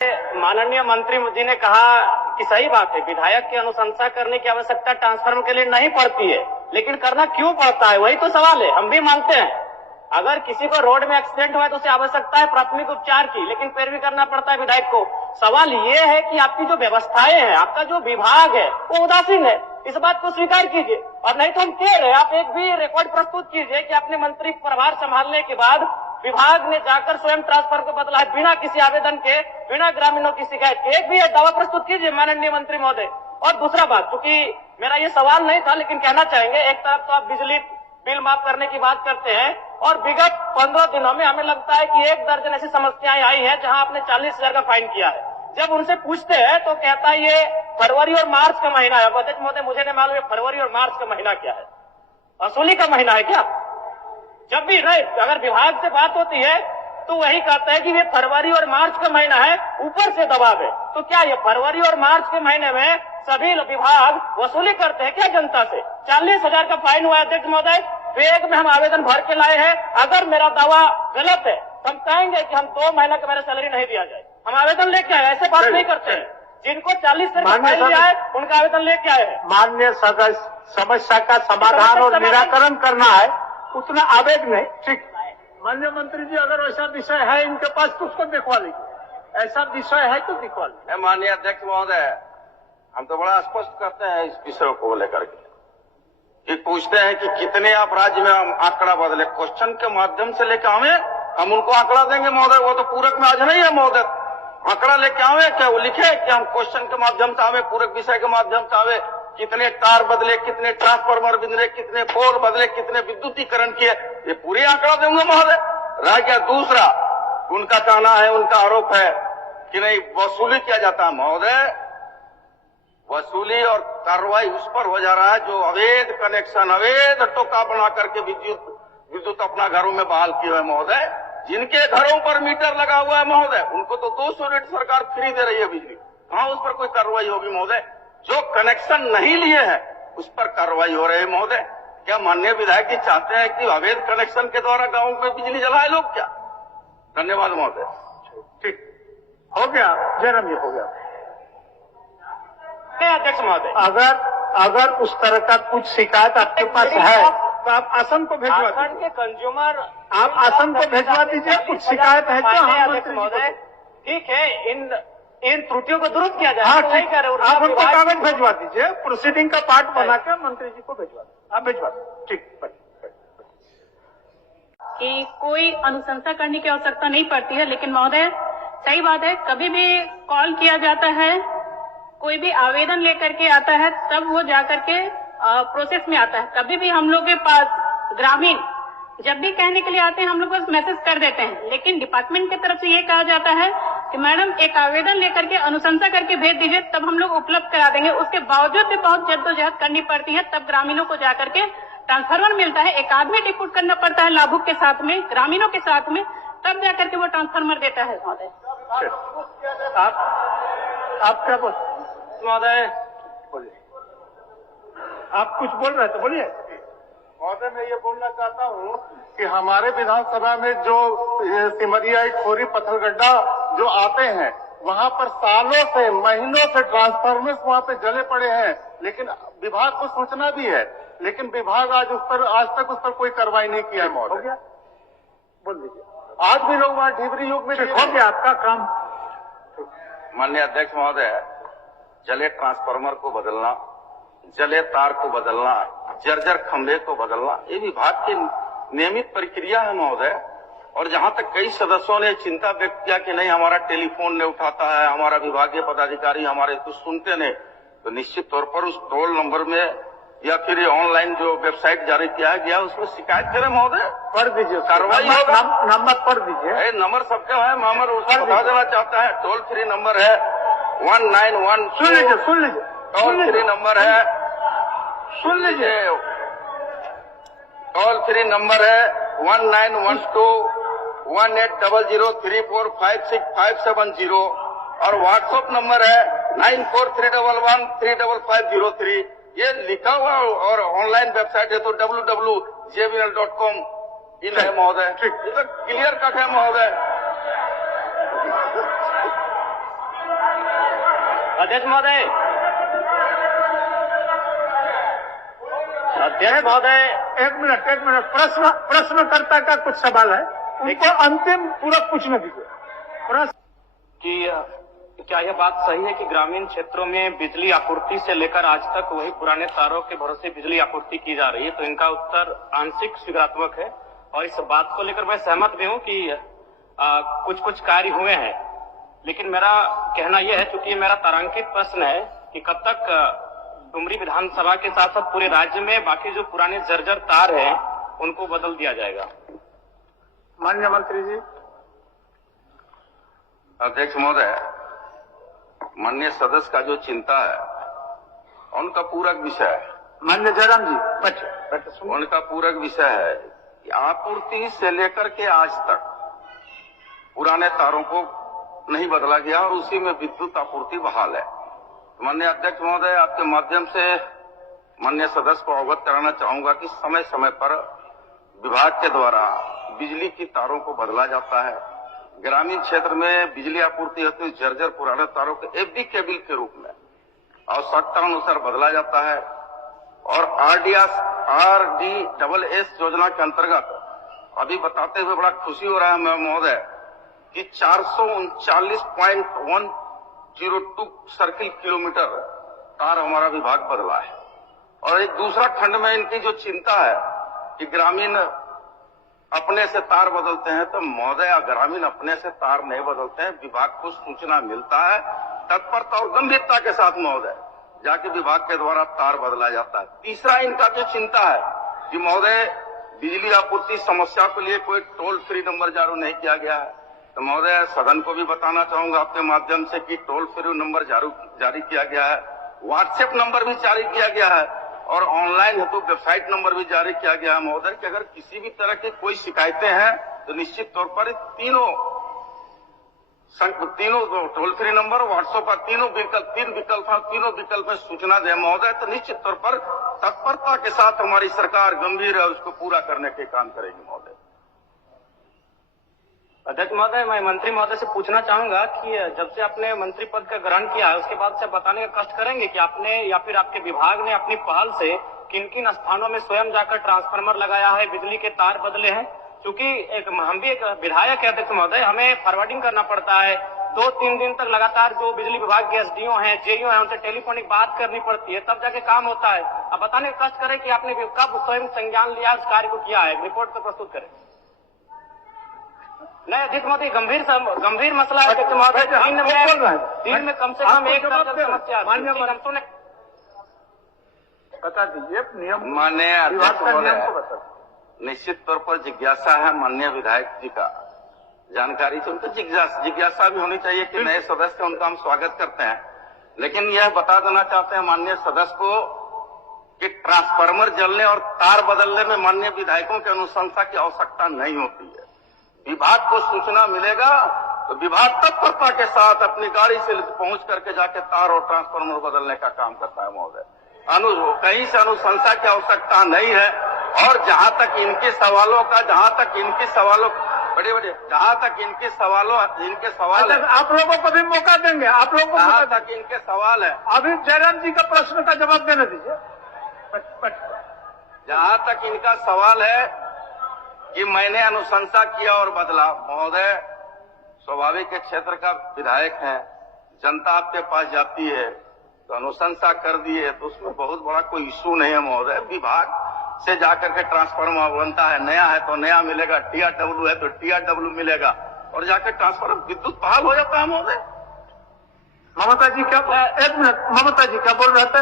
माननीय मंत्री जी ने कहा कि सही बात है, विधायक की अनुशंसा करने की आवश्यकता ट्रांसफर के लिए नहीं पड़ती है, लेकिन करना क्यों पड़ता है, वही तो सवाल है। हम भी मानते हैं अगर किसी को रोड में एक्सीडेंट हुआ तो उसे आवश्यकता है प्राथमिक उपचार की, लेकिन फिर भी करना पड़ता है विधायक को। सवाल ये है कि आपकी जो व्यवस्थाएं हैं, आपका जो विभाग है वो उदासीन है, इस बात को स्वीकार कीजिए। और नहीं तो हम कह रहे हैं, आप एक भी रिकॉर्ड प्रस्तुत कीजिए कि अपने मंत्री प्रभार संभालने के बाद विभाग ने जाकर स्वयं ट्रांसफर को बदला है बिना किसी आवेदन के, बिना ग्रामीणों की शिकायत के। एक भी दावा प्रस्तुत कीजिए माननीय मंत्री महोदय। और दूसरा बात, चूंकि मेरा ये सवाल नहीं था लेकिन कहना चाहेंगे, एक तरफ तो आप बिजली बिल माफ करने की बात करते हैं और विगत 15 दिनों में हमें लगता है कि 1 दर्जन ऐसी समस्याएं आई हैं जहां आपने 40,000 का फाइन किया है। जब उनसे पूछते हैं तो कहता है ये फरवरी और मार्च का महीना है। अध्यक्ष महोदय, मुझे नहीं मालूम फरवरी और मार्च का महीना क्या है, वसूली का महीना है क्या? जब भी नहीं, अगर विभाग से बात होती है तो वही कहता है कि ये फरवरी और मार्च का महीना है, ऊपर से दबाव है। तो क्या ये फरवरी और मार्च के महीने में सभी विभाग वसूली करते हैं क्या जनता से? 40,000 का फाइन हुआ। अध्यक्ष महोदय, बैग में हम आवेदन भर के लाए हैं। अगर मेरा दावा गलत है तो हम कहेंगे कि हम 2 महीना का मेरा सैलरी नहीं दिया जाए। हम आवेदन लेके आए, ऐसे बात नहीं करते हैं। जिनको 40,000 का फाइन दिया है उनका आवेदन लेके आए हैं। माननीय समस्या का समाधान और निराकरण करना है, उतना आवेग नहीं। ठीक, माननीय मंत्री जी, अगर ऐसा विषय है इनके पास तो उसको दिखवा लीजिए। ऐसा विषय है तो दिखवा लीजिए। माननीय अध्यक्ष महोदय, हम तो बड़ा स्पष्ट करते हैं इस विषय को लेकर के कि पूछते हैं कि कितने आप राज्य में हम आंकड़ा बदले, क्वेश्चन के माध्यम से लेकर आवे, हम उनको आंकड़ा देंगे महोदय। वो तो पूरक में आज नहीं है महोदय, आंकड़ा लेके आवे, क्या वो लिखे कि हम क्वेश्चन के माध्यम से आवे, पूरक विषय के माध्यम से आवे, कितने तार बदले, कितने ट्रांसफार्मर बदले, कितने पोल बदले, कितने विद्युतीकरण किए, ये पूरी आंकड़ा देंगे महोदय। रह गया दूसरा, उनका कहना है, उनका आरोप है कि नहीं वसूली किया जाता है महोदय। वसूली और कार्रवाई उस पर हो जा रहा है जो अवैध कनेक्शन, अवैध टोका बना करके विद्युत अपना घरों में बहाल किया है महोदय। जिनके घरों पर मीटर लगा हुआ है महोदय, उनको तो 200 यूनिट सरकार फ्री दे रही है बिजली, कहां उस पर कोई कार्रवाई होगी महोदय? जो कनेक्शन नहीं लिए हैं उस पर कार्रवाई हो रही है महोदय। क्या माननीय विधायक जी चाहते हैं कि अवैध कनेक्शन के द्वारा गांवों में बिजली जलाए लोग क्या? धन्यवाद महोदय। ठीक, हो गया जयराम, ये हो गया। अध्यक्ष महोदय, अगर उस तरह का कुछ शिकायत आपके पास है तो आप आसन को भिजवा दीजिए। के कंज्यूमर आप आसन को भिजवा दीजिए। कुछ शिकायत है तो हम अध्यक्ष महोदय, ठीक है, इन त्रुटियों को दुरुस्त किया जाए। हाँ, नहीं ठीक, कर रहे, आप उनको कागज भिजवा दीजिए, प्रोसीडिंग का पार्ट बनाकर मंत्री जी को भिजवा दीजिए। आप भिजवा दीजिए। ठीक, कि कोई अनुशंसा करने की आवश्यकता नहीं पड़ती है, लेकिन महोदय सही बात है, कभी भी कॉल किया जाता है, कोई भी आवेदन लेकर के आता है तब वो जाकर के प्रोसेस में आता है। कभी भी हम लोग के पास ग्रामीण जब भी कहने के लिए आते हैं हम लोग बस मैसेज कर देते हैं, लेकिन डिपार्टमेंट की तरफ से ये कहा जाता है कि मैडम एक आवेदन लेकर के अनुशंसा करके भेज दीजिए, तब हम लोग उपलब्ध करा देंगे। उसके बावजूद भी बहुत जद्दोजहद करनी पड़ती है, तब ग्रामीणों को जाकर के ट्रांसफार्मर मिलता है। एक आदमी डिप्यूट करना पड़ता है लाभुक के साथ में, ग्रामीणों के साथ में, तब जाकर के वो ट्रांसफार्मर देता है महोदय। आप क्या बोल महोदय? बोलिए, आप कुछ बोल रहे थे, बोलिए। महोदय, मैं ये बोलना चाहता हूँ कि हमारे विधानसभा में जो सिमरिया, खोरी, पत्थरगड्ढा जो आते हैं, वहाँ पर सालों से, महीनों से ट्रांसफार्मर्स वहाँ पे जले पड़े हैं, लेकिन विभाग को सूचना भी है, लेकिन विभाग आज तक उस पर कोई कार्रवाई नहीं किया है महोदय। हो गया, बोल दीजिए। आज भी लोग वहाँ ढिबरी युग में हो गया आपका काम। माननीय अध्यक्ष महोदय, जले ट्रांसफार्मर को बदलना, जले तार को बदलना, जर्जर खंभे को बदलना, ये विभाग की नियमित प्रक्रिया है महोदय। और जहां तक कई सदस्यों ने चिंता व्यक्त किया कि नहीं हमारा टेलीफोन नहीं उठाता है, हमारा विभागीय पदाधिकारी हमारे कुछ सुनते नहीं, तो निश्चित तौर पर उस टोल नंबर में या फिर ऑनलाइन जो वेबसाइट जारी किया गया उसमें शिकायत करें महोदय, पढ़ दीजिए, कार्रवाई होगा। नंबर पढ़ दीजिए। नंबर सबके है, मामर उसको बता देना चाहता है। टोल फ्री नंबर है 191। सुन लीजिए। टोल फ्री नंबर है, सुन लीजिए। टोल फ्री नंबर है 1912180034565570 और व्हाट्सएप नंबर है 9431135503। ये लिखा हुआ और ऑनलाइन वेबसाइट है तो www.jbl.com इन है महोदय। ये तो क्लियर कट है महोदय। अध्यक्ष महोदय, अध्यक्ष महोदय, एक मिनट प्रश्नकर्ता का कुछ सवाल है, उनको अंतिम पूरक पूछने दीजिए। प्रश्न कि क्या यह बात सही है कि ग्रामीण क्षेत्रों में बिजली आपूर्ति से लेकर आज तक वही पुराने तारों के भरोसे बिजली आपूर्ति की जा रही है? तो इनका उत्तर आंशिक स्वीकारात्मक है और इस बात को लेकर मैं सहमत भी हूं कि कुछ कार्य हुए हैं, लेकिन मेरा कहना यह है, चूंकि मेरा तारांकित प्रश्न है कि कब तक डुमरी विधानसभा के साथ साथ पूरे राज्य में बाकी जो पुराने जर्जर तार हैं उनको बदल दिया जाएगा? माननीय मंत्री जी। अध्यक्ष महोदय, माननीय सदस्य का जो चिंता है उनका पूरक विषय है। माननीय जयराम जी बैठे उनका पूरक विषय है कि आपूर्ति से लेकर के आज तक पुराने तारों को नहीं बदला गया और उसी में विद्युत आपूर्ति बहाल है। माननीय अध्यक्ष महोदय, आपके माध्यम से माननीय सदस्य को अवगत कराना चाहूंगा कि समय समय पर विभाग के द्वारा बिजली की तारों को बदला जाता है। ग्रामीण क्षेत्र में बिजली आपूर्ति होती है, जर्जर पुराने तारों के एफडी केबल के रूप में आवश्यकता अनुसार बदला जाता है। और RDSS योजना के अंतर्गत अभी बताते हुए बड़ा खुशी हो रहा है महोदय कि 439.102 सर्किल किलोमीटर तार हमारा विभाग बदला है। और एक दूसरा खंड में इनकी जो चिंता है कि ग्रामीण अपने से तार बदलते हैं, तो महोदय ग्रामीण अपने से तार नहीं बदलते हैं, विभाग को सूचना मिलता है, तत्परता और गंभीरता के साथ महोदय जाके विभाग के द्वारा तार बदला जाता है। तीसरा इनका जो चिंता है कि महोदय बिजली आपूर्ति समस्या के लिए कोई टोल फ्री नंबर जारी नहीं किया गया है। तो महोदय सदन को भी बताना चाहूंगा आपके माध्यम से कि टोल फ्री नंबर जारी किया गया है, व्हाट्सएप नंबर भी जारी किया गया है और ऑनलाइन हेतु वेबसाइट नंबर भी जारी किया गया है महोदय कि अगर किसी भी तरह की कोई शिकायतें हैं तो निश्चित तौर पर तीनों टोल फ्री नंबर, व्हाट्सएप पर तीन विकल्प में सूचना दें महोदय, तो निश्चित तौर पर तत्परता के साथ हमारी सरकार गंभीर है, उसको पूरा करने के काम करेगी महोदय। अध्यक्ष महोदय, मैं मंत्री महोदय से पूछना चाहूंगा कि जब से आपने मंत्री पद का ग्रहण किया है उसके बाद से बताने का कष्ट करेंगे कि आपने या फिर आपके विभाग ने अपनी पहल से किन किन स्थानों में स्वयं जाकर ट्रांसफार्मर लगाया है, बिजली के तार बदले हैं? क्योंकि हम भी एक विधायक है अध्यक्ष महोदय, हमें फॉरवर्डिंग करना पड़ता है, 2-3 दिन तक लगातार जो बिजली विभाग के एसडीओ हैं, जेईओ हैं, उनसे टेलीफोनिक बात करनी पड़ती है, तब जाके काम होता है। अब बताने का कष्ट करें कि आपने कब स्वयं संज्ञान लिया, इस कार्य को किया है, रिपोर्ट तो प्रस्तुत करें। नहीं अध्यक्ष महोदय, गंभीर मसला है अध्यक्ष महोदय, दिन में कम से कम एक समस्या बता दीजिए नियम। माननीय अध्यक्ष महोदय, निश्चित तौर पर जिज्ञासा है माननीय विधायक जी का, जानकारी से उनको जिज्ञासा भी होनी चाहिए कि नए सदस्य उनका हम स्वागत करते हैं, लेकिन यह बता देना चाहते हैं माननीय सदस्य को कि ट्रांसफार्मर जलने और तार बदलने में माननीय विधायकों की अनुशंसा की आवश्यकता नहीं होती है। विभाग को सूचना मिलेगा तो विभाग तत्परता के साथ अपनी गाड़ी से पहुंच करके जाके तार और ट्रांसफार्मर बदलने का काम करता है महोदय। कहीं से अनुशंसा की आवश्यकता नहीं है। और जहां तक इनके सवाल है, आप लोगों को भी मौका देंगे, आप लोगों को जहां तक इनके सवाल है, अभी जयराम जी का प्रश्न का जवाब देने दीजिए। जहां तक इनका सवाल है कि मैंने अनुशंसा किया और बदला, महोदय स्वाभाविक क्षेत्र का विधायक है, जनता आपके पास जाती है तो अनुशंसा कर दिए तो उसमें बहुत बड़ा कोई इश्यू नहीं है महोदय। विभाग से जाकर के ट्रांसफार्मर बनता है, नया है तो नया मिलेगा, TRW है तो TRW मिलेगा और जाकर ट्रांसफार्मर विद्युत बहाल हो जाता है महोदय। ममता जी क्या, एक मिनट, ममता जी क्या बोल रहे थे?